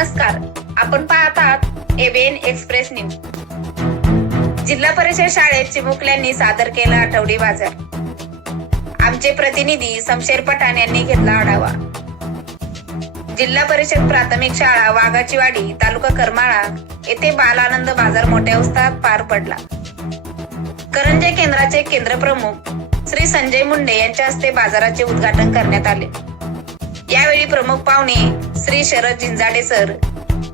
नमस्कार. आपण पाहत आहात एबीएन एक्सप्रेस न्यूज. जिल्हा परिषद शाळेत चिमुकल्यांनी सादर केला आठवडी बाजार. आमचे प्रतिनिधी समशेर पठाण यांनी घेतला आढावा. जिल्हा परिषद प्राथमिक शाळा वाघाचीवाडी तालुका करमाळा येथे बालानंद बाजार मोठ्या उत्साहात पार पडला. करंजे केंद्राचे केंद्र प्रमुख श्री संजय मुंडे यांच्या हस्ते बाजाराचे उद्घाटन करण्यात आले. यावेळी प्रमुख पाहुणे Shri Sharad Jinjade sir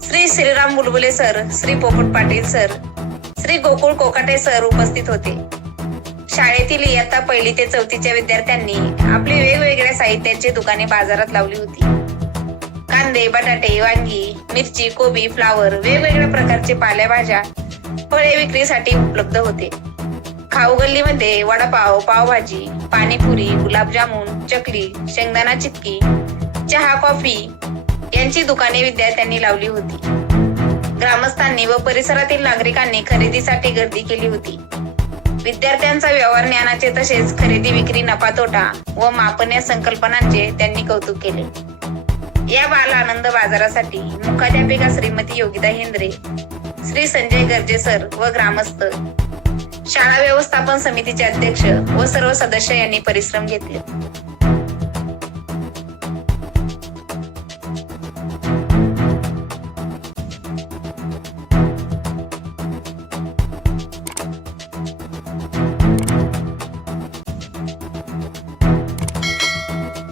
Shri Shriram Bulbule sir Shri Popat Patil sir Shri Gokul Kokate sir उपस्थित होते. शाळेतील इयत्ता पहिली ते चौथीच्या विद्यार्थ्यांनी आपली वेगवेगळ्या साहित्याची दुकाने बाजारात लावली होती. कांदे बटाटे वांगी मिरची कोबी फ्लावर वेगवेगळ्या प्रकारचे पालेभाज्या फळे विक्रीसाठी उपलब्ध होते. खाऊ गल्लीमध्ये वडापाव पावभाजी पाणीपुरी गुलाबजामुन चकली शेंगदाणा चिक्की चहा कॉफी यांची दुकाने विद्यार्थ्यांनी लावली होती. ग्रामस्थांनी व परिसरातील नागरिकांनी खरेदीसाठी गर्दी केली होती. विद्यार्थ्यांचा व्यवहार ज्ञानाचे तसेच खरेदी विक्री नफा तोटा व मापन या संकल्पनांचे त्यांनी कौतुक केले. या बाल आनंद बाजारासाठी मुख्याध्यापिका श्रीमती योगिता हेंद्रे श्री संजय गर्जे सर व ग्रामस्थ शाळा व्यवस्थापन समितीचे अध्यक्ष व सर्व सदस्य यांनी परिश्रम घेतले.